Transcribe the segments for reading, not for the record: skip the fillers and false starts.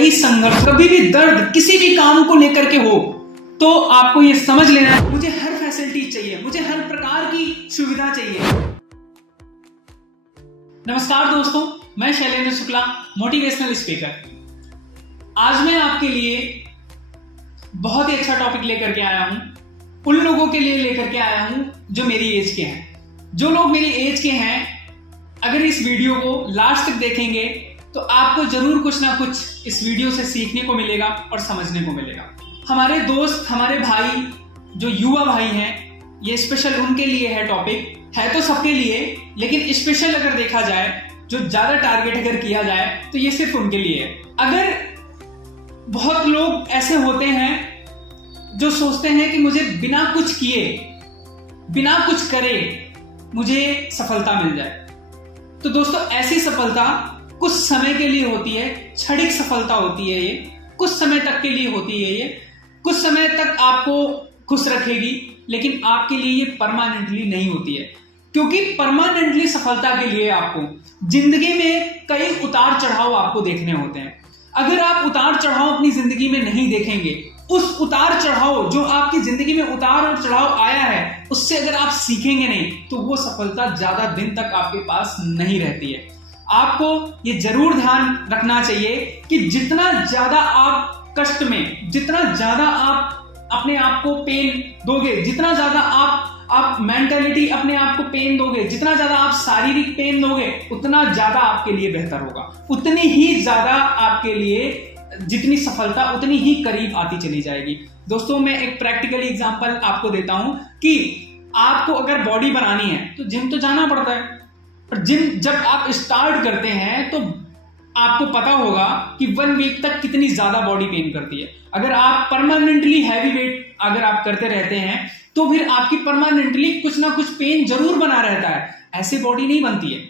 कई संघर्ष, कभी भी दर्द किसी भी काम को लेकर के हो तो आपको ये समझ लेना है, मुझे हर फैसिलिटी चाहिए, मुझे हर प्रकार की सुविधा चाहिए। नमस्कार दोस्तों, मैं शैलेंद्र शुक्ला, मोटिवेशनल स्पीकर। आज मैं आपके लिए बहुत ही अच्छा टॉपिक लेकर के आया हूं। उन लोगों के लिए लेकर के आया हूं जो मेरी एज के हैं। जो लोग मेरी एज के हैं, अगर इस वीडियो को लास्ट तक देखेंगे तो आपको जरूर कुछ ना कुछ इस वीडियो से सीखने को मिलेगा और समझने को मिलेगा। हमारे दोस्त, हमारे भाई, जो युवा भाई हैं, ये स्पेशल उनके लिए है टॉपिक। है तो सबके लिए, लेकिन स्पेशल अगर देखा जाए, जो ज्यादा टारगेट अगर किया जाए तो ये सिर्फ उनके लिए है। अगर बहुत लोग ऐसे होते हैं जो सोचते हैं कि मुझे बिना कुछ किए, बिना कुछ करे मुझे सफलता मिल जाए, तो दोस्तों ऐसी सफलता कुछ समय के लिए होती है, क्षणिक सफलता होती है। ये कुछ समय तक के लिए होती है, ये कुछ समय तक आपको खुश रखेगी, लेकिन आपके लिए ये परमानेंटली नहीं होती है। क्योंकि परमानेंटली सफलता के लिए आपको जिंदगी में कई उतार चढ़ाव आपको देखने होते हैं। अगर आप उतार चढ़ाव अपनी जिंदगी में नहीं देखेंगे, उस उतार चढ़ाव जो आपकी जिंदगी में उतार और चढ़ाव आया है, उससे अगर आप सीखेंगे नहीं तो वो सफलता ज्यादा दिन तक आपके पास नहीं रहती है। आपको ये जरूर ध्यान रखना चाहिए कि जितना ज्यादा आप कष्ट में, जितना ज्यादा आप अपने आप को पेन दोगे, जितना ज्यादा आप मेंटलिटी अपने आप को पेन दोगे, जितना ज्यादा आप शारीरिक पेन दोगे, उतना ज्यादा आपके लिए बेहतर होगा। उतनी ही ज्यादा आपके लिए जितनी सफलता उतनी ही करीब आती चली जाएगी। दोस्तों, मैं एक प्रैक्टिकल एग्जांपल आपको देता हूं कि आपको अगर बॉडी बनानी है तो जिम तो जाना पड़ता है। और जिम जब आप स्टार्ट करते हैं तो आपको पता होगा कि 1 वीक तक कितनी ज्यादा बॉडी पेन करती है। अगर आप परमानेंटली हैवी वेट अगर आप करते रहते हैं तो फिर आपकी परमानेंटली कुछ ना कुछ पेन जरूर बना रहता है। ऐसे बॉडी नहीं बनती है,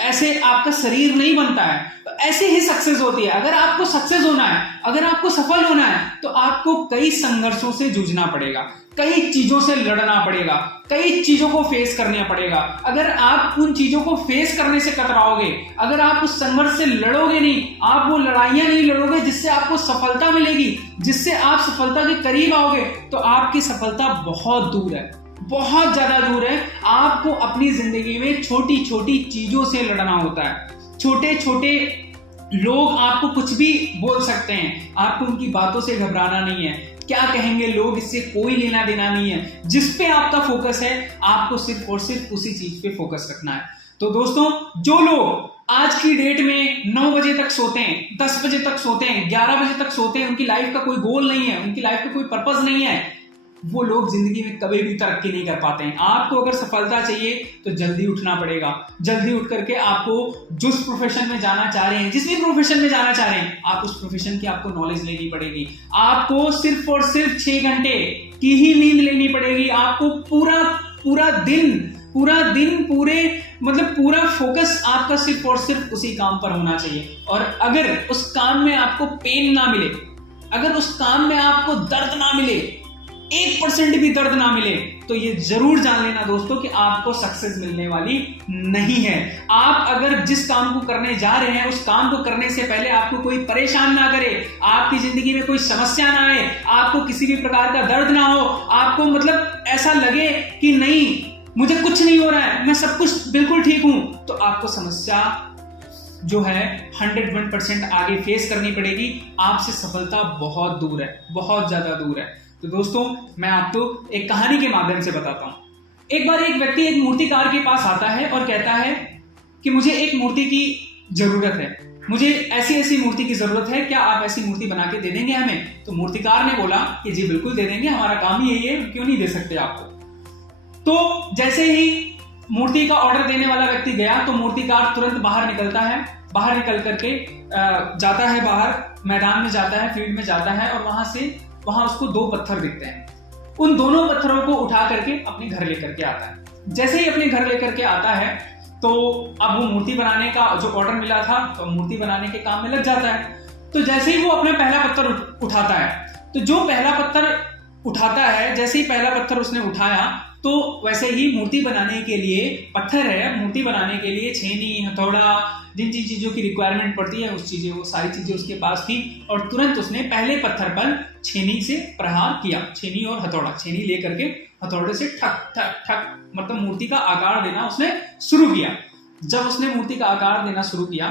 ऐसे आपका शरीर नहीं बनता है। तो ऐसे ही सक्सेस होती है। अगर आपको सक्सेस होना है, अगर आपको सफल होना है, तो आपको कई संघर्षों से जूझना पड़ेगा, कई चीजों से लड़ना पड़ेगा, कई चीजों को फेस करना पड़ेगा। अगर आप उन चीजों को फेस करने से कतराओगे, अगर आप उस संघर्ष से लड़ोगे नहीं, आप वो लड़ाइयां नहीं लड़ोगे जिससे आपको सफलता मिलेगी, जिससे आप सफलता के करीब आओगे, तो आपकी सफलता बहुत दूर है, बहुत ज्यादा दूर है। आपको अपनी जिंदगी में छोटी छोटी चीजों से लड़ना होता है। छोटे छोटे लोग आपको कुछ भी बोल सकते हैं, आपको उनकी बातों से घबराना नहीं है। क्या कहेंगे लोग, इससे कोई लेना देना नहीं है। जिस पे आपका फोकस है, आपको सिर्फ और सिर्फ उसी चीज पे फोकस रखना है। तो दोस्तों, जो लोग आज की डेट में 9 बजे तक सोते हैं, 10 बजे तक सोते हैं, 11 बजे तक सोते हैं, उनकी लाइफ का कोई गोल नहीं है, उनकी लाइफ का कोई पर्पस नहीं है, वो लोग जिंदगी में कभी भी तरक्की नहीं कर पाते हैं। आपको अगर सफलता चाहिए तो जल्दी उठना पड़ेगा। जल्दी उठ करके आपको जिस प्रोफेशन में जाना चाह रहे हैं, जिस भी प्रोफेशन में जाना चाह रहे हैं, आप उस प्रोफेशन की आपको नॉलेज लेनी पड़ेगी। आपको सिर्फ और सिर्फ 6 घंटे की ही नींद लेनी पड़ेगी। आपको पूरा दिन पूरा फोकस आपका सिर्फ और सिर्फ उसी काम पर होना चाहिए। और अगर उस काम में आपको पेन ना मिले, अगर उस काम में आपको दर्द ना मिले, 1% भी दर्द ना मिले, तो ये जरूर जान लेना दोस्तों कि आपको सक्सेस मिलने वाली नहीं है। आप अगर जिस काम को करने जा रहे हैं, उस काम को करने से पहले आपको कोई परेशान ना करे, आपकी जिंदगी में कोई समस्या ना आए, आपको किसी भी प्रकार का दर्द ना हो, आपको ऐसा लगे कि नहीं, मुझे कुछ नहीं हो रहा है, मैं सब कुछ बिल्कुल ठीक हूं, तो आपको समस्या जो है 101% आगे फेस करनी पड़ेगी। आपसे सफलता बहुत दूर है, बहुत ज्यादा दूर है। तो दोस्तों, मैं आपको एक कहानी के माध्यम से बताता हूं। एक बार एक व्यक्ति एक मूर्तिकार के पास आता है और कहता है कि मुझे एक मूर्ति की जरूरत है, मुझे ऐसी ऐसी मूर्ति की जरूरत है, क्या आप ऐसी मूर्ति बना के दे देंगे हमें? तो मूर्तिकार ने बोला कि जी बिल्कुल दे देंगे, हमारा काम ही यही है, क्यों नहीं दे सकते आपको। तो जैसे ही मूर्ति का ऑर्डर देने वाला व्यक्ति गया तो मूर्तिकार तुरंत बाहर निकलता है। बाहर निकल करके जाता है, बाहर मैदान में जाता है, फील्ड में जाता है, और वहां उसको 2 पत्थर दिखते हैं। उन दोनों पत्थरों को उठा करके अपने घर लेकर के आता है। जैसे ही अपने घर लेकर के आता है तो अब वो मूर्ति बनाने का जो ऑर्डर मिला था, तो मूर्ति बनाने के काम में लग जाता है। तो जैसे ही वो अपना पहला पत्थर उठाता है, तो जो पहला पत्थर उठाता है, जैसे ही पहला पत्थर उसने उठाया तो वैसे ही मूर्ति बनाने के लिए पत्थर है, मूर्ति बनाने के लिए छेनी, हथौड़ा, जिन जिन चीजों की रिक्वायरमेंट पड़ती है वो सारी चीजें उसके पास थी। और तुरंत उसने पहले पत्थर पर छेनी से प्रहार किया, छेनी और हथौड़ा, छेनी लेकर के हथौड़े से ठक ठक ठक मतलब मूर्ति का आकार देना उसने शुरू किया। जब उसने मूर्ति का आकार देना शुरू किया,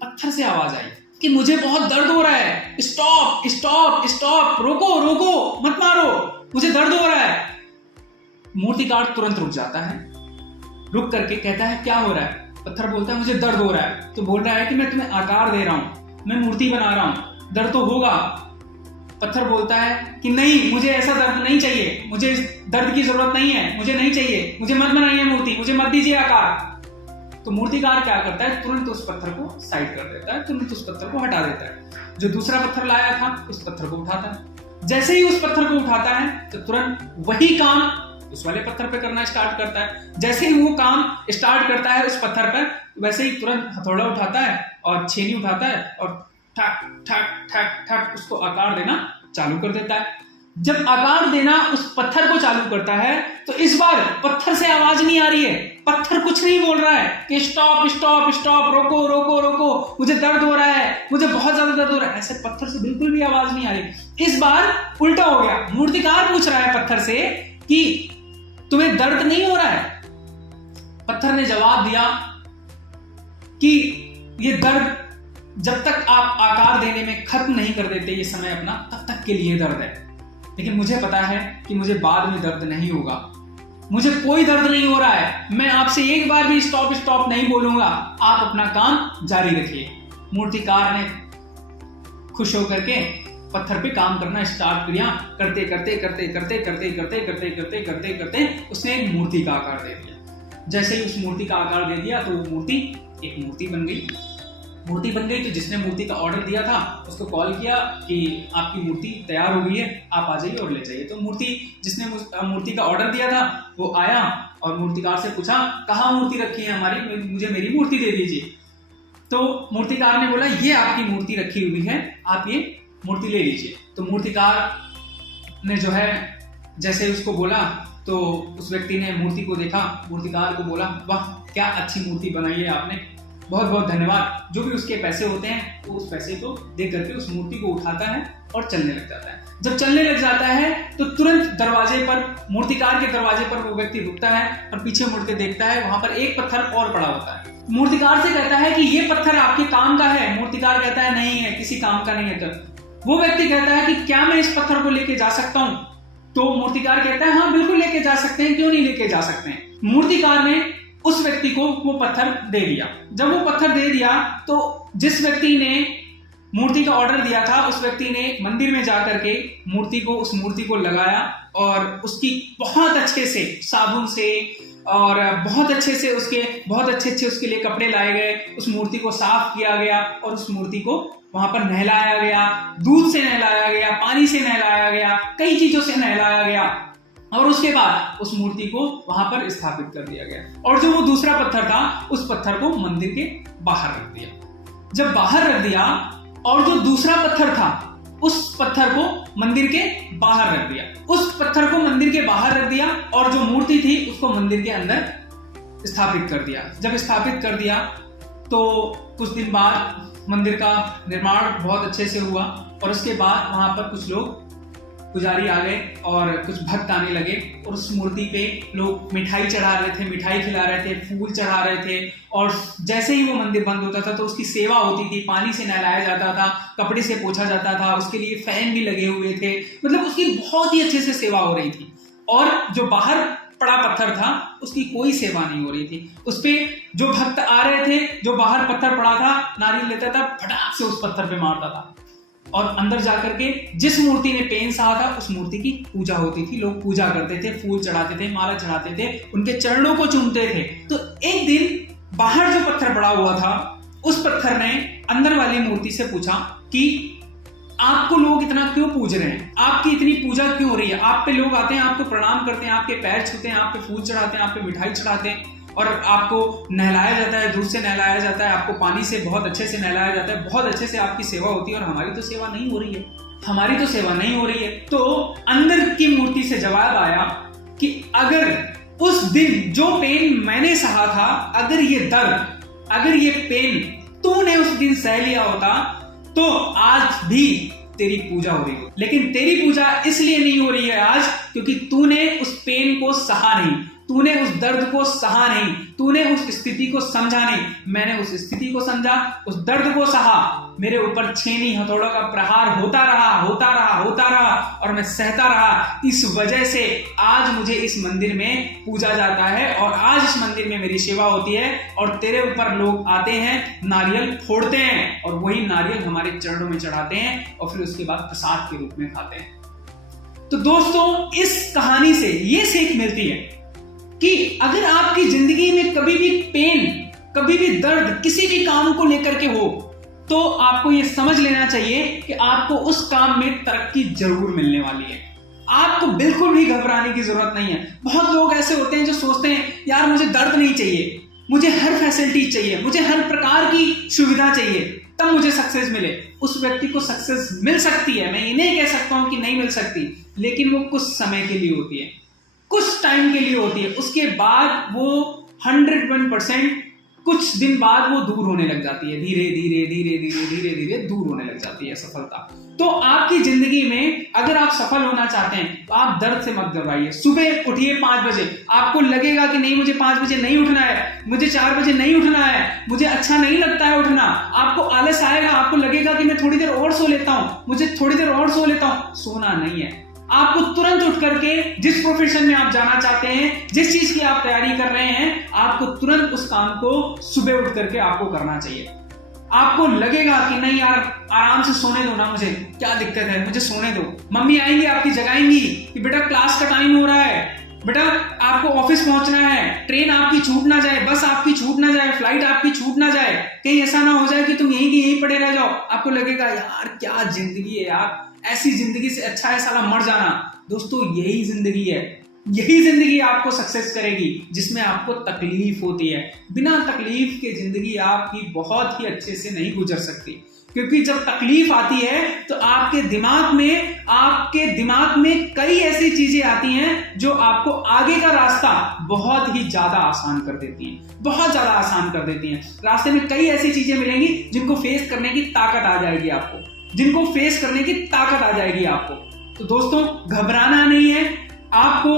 पत्थर से आवाज आई कि मुझे बहुत दर्द हो रहा है, स्टॉप स्टॉप स्टॉप, रोको रोको, मत मारो, मुझे दर्द हो रहा है। मूर्तिकार तुरंत रुक जाता है, रुक करके कहता है क्या हो रहा है? पत्थर बोलता है मुझे दर्द हो रहा है। तो बोल रहा है कि मैं तुम्हें आकार दे रहा हूं, मैं मूर्ति बना रहा हूं, दर्द तो होगा। पत्थर बोलता है कि नहीं, मुझे ऐसा दर्द नहीं चाहिए, मुझे इस दर्द की जरूरत नहीं है, मुझे नहीं चाहिए, मुझे मत बनाइए मूर्ति, मुझे मत दीजिए आकार। तो मूर्तिकार क्या करता है, तुरंत उस पत्थर को साइड कर देता है, तुरंत उस पत्थर को हटा देता है। जो दूसरा पत्थर लाया था उस पत्थर को उठाता है। जैसे ही उस पत्थर को उठाता है तो तुरंत वही काम उस वाले पत्थर पे करना स्टार्ट करता है। जैसे ही वो काम स्टार्ट करता है उस पत्थर पर, वैसे ही तुरंत हथौड़ा उठाता है और छेनी उठाता है और ठक ठक ठक ठक उसको आकार देना चालू कर देता है। जब आकार देना उस पत्थर को चालू करता है तो इस बार पत्थर से आवाज नहीं आ रही है, पत्थर कुछ नहीं बोल रहा है कि स्टॉप स्टॉप स्टॉप, रोको रोको रोको, मुझे दर्द हो रहा है, मुझे बहुत ज्यादा दर्द हो रहा है, ऐसे पत्थर से बिल्कुल भी आवाज नहीं आ रही। इस बार उल्टा हो गया, मूर्तिकार पूछ रहा है पत्थर से कि तुम्हें दर्द नहीं हो रहा है? पत्थर ने जवाब दिया कि ये दर्द जब तक आप आकार देने में खत्म नहीं कर देते ये समय अपना, तब तक के लिए दर्द है, लेकिन मुझे पता है कि मुझे बाद में दर्द नहीं होगा, मुझे कोई दर्द नहीं हो रहा है, मैं आपसे एक बार भी स्टॉप स्टॉप नहीं बोलूंगा, आप अपना काम जारी रखिए। मूर्तिकार ने खुश होकर के पत्थर पे काम करना स्टार्ट किया। करते करते करते करते करते करते करते करते करते करते उसने एक मूर्ति का आकार दे दिया। जैसे ही उस मूर्ति का आकार दे दिया तो वो मूर्ति एक मूर्ति बन गई। मूर्ति बन गई तो जिसने मूर्ति का ऑर्डर दिया था उसको कॉल किया कि आपकी मूर्ति तैयार हो गई है, आप आ जाइए और ले जाइए। तो जिसने मूर्ति का ऑर्डर दिया था वो आया और मूर्तिकार से पूछा कहाँ मूर्ति रखी है हमारी, मुझे मेरी मूर्ति दे दीजिए। तो मूर्तिकार ने बोला ये आपकी मूर्ति रखी हुई है, आप ये मूर्ति ले लीजिए। तो मूर्तिकार ने जो है जैसे उसको बोला तो उस व्यक्ति ने मूर्ति को देखा, मूर्तिकार को बोला वाह क्या अच्छी मूर्ति बनाई है आपने, बहुत बहुत धन्यवाद। जो भी उसके पैसे होते हैं वो उस पैसे को दे करके उस मूर्ति को उठाता है और चलने लग जाता है। जब चलने लग जाता है तो तुरंत दरवाजे पर, मूर्तिकार के दरवाजे पर वो व्यक्ति रुकता है और पीछे मुड़ के देखता है, वहां पर एक पत्थर और पड़ा होता है। मूर्तिकार से कहता है कि ये पत्थर आपके काम का है। मूर्तिकार कहता है नहीं है, किसी काम का नहीं है। तो वो व्यक्ति कहता है कि क्या मैं इस पत्थर को लेके जा सकता हूं? तो मूर्तिकार कहता है हाँ बिल्कुल लेके जा सकते हैं, क्यों नहीं लेके जा सकते हैं। मूर्तिकार ने उस व्यक्ति को वो पत्थर दे दिया। जब वो पत्थर दे दिया तो जिस व्यक्ति ने मूर्ति का ऑर्डर दिया था उस व्यक्ति ने मंदिर में जाकर के उस मूर्ति को लगाया और उसकी बहुत अच्छे से साबुन से और बहुत अच्छे से उसके लिए कपड़े लाए गए, उस मूर्ति को साफ किया गया और उस मूर्ति को वहां पर नहलाया गया, दूध से नहलाया गया, पानी से नहलाया गया, कई चीजों से नहलाया गया और उसके बाद उस मूर्ति को वहां पर स्थापित कर दिया गया। और जो वो दूसरा पत्थर था उस पत्थर को मंदिर के बाहर रख दिया। जब बाहर रख दिया और जो दूसरा पत्थर था उस पत्थर को मंदिर के बाहर रख दिया, उस पत्थर को मंदिर के बाहर रख दिया और जो मूर्ति थी उसको मंदिर के अंदर स्थापित कर दिया। जब स्थापित कर दिया तो कुछ दिन बाद मंदिर का निर्माण बहुत अच्छे से हुआ और उसके बाद वहां पर कुछ लोग पुजारी आ गए और कुछ भक्त आने लगे और उस मूर्ति पे लोग मिठाई चढ़ा रहे थे, मिठाई खिला रहे थे, फूल चढ़ा रहे थे और जैसे ही वो मंदिर बंद होता था तो उसकी सेवा होती थी, पानी से नहलाया जाता था, कपड़े से पोंछा जाता था, उसके लिए फैन भी लगे हुए थे, मतलब उसकी बहुत ही अच्छे से सेवा हो रही थी। और जो बाहर पड़ा पत्थर था उसकी कोई सेवा नहीं हो रही थी। उस पे जो भक्त आ रहे थे, जो बाहर पत्थर पड़ा था नारियल लेता था, फटाक से उस पत्थर पे मारता था और अंदर जाकर के जिस मूर्ति ने पेन सहा था उस मूर्ति की पूजा होती थी, लोग पूजा करते थे, फूल चढ़ाते थे, माला चढ़ाते थे, उनके चरणों को चूमते थे। तो एक दिन बाहर जो पत्थर पड़ा हुआ था उस पत्थर ने अंदर वाली मूर्ति से पूछा कि आपको लोग इतना क्यों पूज रहे हैं, आपकी इतनी पूजा क्यों हो रही है, आप पे लोग आते हैं, आपको प्रणाम करते हैं, आपके पैर छूते हैं, आप पे फूल चढ़ाते हैं, आप पे मिठाई चढ़ाते हैं और आपको नहलाया जाता है, दूध से नहलाया जाता है, आपको पानी से बहुत अच्छे से नहलाया जाता है, बहुत अच्छे से आपकी सेवा होती है और हमारी तो सेवा नहीं हो रही है, हमारी तो सेवा नहीं हो रही है। तो अंदर की मूर्ति से जवाब आया कि अगर उस दिन जो पेन मैंने सहा था, अगर ये दर्द, अगर ये पेन तूने उस दिन सह लिया होता तो आज भी तेरी पूजा हो रही हो। लेकिन तेरी पूजा इसलिए नहीं हो रही है आज क्योंकि तूने उस पेन को सहा नहीं, तूने उस दर्द को सहा नहीं, तूने उस स्थिति को समझा नहीं। मैंने उस स्थिति को समझा, उस दर्द को सहा, मेरे ऊपर छेनी हथौड़ों का प्रहार होता रहा और मैं सहता रहा। इस वजह से आज मुझे इस मंदिर में पूजा जाता है और आज इस मंदिर में मेरी सेवा होती है और तेरे ऊपर लोग आते हैं, नारियल फोड़ते हैं और वही नारियल हमारे चरणों में चढ़ाते हैं और फिर उसके बाद प्रसाद के रूप में खाते हैं। तो दोस्तों, इस कहानी से ये सीख मिलती है कि अगर आपकी जिंदगी में कभी भी पेन, कभी भी दर्द किसी भी काम को लेकर के हो तो आपको यह समझ लेना चाहिए कि आपको उस काम में तरक्की जरूर मिलने वाली है। आपको बिल्कुल भी घबराने की जरूरत नहीं है। बहुत लोग ऐसे होते हैं जो सोचते हैं यार मुझे दर्द नहीं चाहिए, मुझे हर फैसिलिटी चाहिए, मुझे हर प्रकार की सुविधा चाहिए तब मुझे सक्सेस मिले। उस व्यक्ति को सक्सेस मिल सकती है, मैं ये नहीं कह सकता हूं कि नहीं मिल सकती, लेकिन वो कुछ समय के लिए होती है, कुछ टाइम के लिए होती है। उसके बाद वो 101% कुछ दिन बाद वो दूर होने लग जाती है, धीरे धीरे दूर होने लग जाती है सफलता। तो आपकी जिंदगी में अगर आप सफल होना चाहते हैं तो आप दर्द से मत घबराइए। सुबह उठिए 5 बजे, आपको लगेगा कि नहीं मुझे 5 बजे नहीं उठना है, मुझे 4 बजे नहीं उठना है, मुझे अच्छा नहीं लगता है उठना, आपको आलस आएगा, आपको लगेगा कि मैं थोड़ी देर और सो लेता हूं, मुझे थोड़ी देर और सो लेता हूं। सोना नहीं है, आपको तुरंत उठ करके जिस प्रोफेशन में आप जाना चाहते हैं, जिस चीज की आप तैयारी कर रहे हैं, आपको तुरंत उस काम को सुबह उठ करके आपको करना चाहिए। आपको लगेगा कि नहीं यार आराम से सोने दो ना, मुझे क्या दिक्कत है, मुझे सोने दो। मम्मी आएंगी आपकी जगाएंगी कि बेटा क्लास का टाइम हो रहा है, बेटा आपको ऑफिस पहुंचना है, ट्रेन आपकी छूट ना जाए, बस आपकी छूट ना जाए, फ्लाइट आपकी छूट ना जाए, कहीं ऐसा ना हो जाए कि तुम यहीं की यहीं पड़े रह जाओ। आपको लगेगा यार क्या जिंदगी है यार, ऐसी जिंदगी से अच्छा है साला मर जाना। दोस्तों, यही जिंदगी है, यही जिंदगी आपको सक्सेस करेगी जिसमें आपको तकलीफ होती है। बिना तकलीफ के जिंदगी आपकी बहुत ही अच्छे से नहीं गुजर सकती, क्योंकि जब तकलीफ आती है तो आपके दिमाग में कई ऐसी चीजें आती हैं जो आपको आगे का रास्ता बहुत ही ज्यादा आसान कर देती हैं, बहुत ज्यादा आसान कर देती हैं। रास्ते में कई ऐसी चीजें मिलेंगी जिनको फेस करने की ताकत आ जाएगी आपको, जिनको फेस करने की ताकत आ जाएगी आपको। तो दोस्तों, घबराना नहीं है। आपको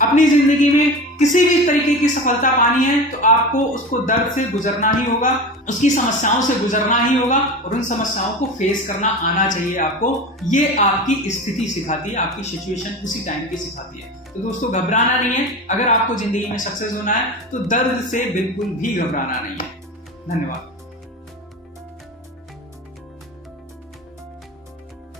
अपनी जिंदगी में किसी भी तरीके की सफलता पानी है तो आपको उसको दर्द से गुजरना ही होगा, उसकी समस्याओं से गुजरना ही होगा और उन समस्याओं को फेस करना आना चाहिए आपको। ये आपकी स्थिति सिखाती है, आपकी सिचुएशन उसी टाइम की सिखाती है। तो दोस्तों, घबराना नहीं है। अगर आपको जिंदगी में सक्सेस होना है तो दर्द से बिल्कुल भी घबराना नहीं है। धन्यवाद।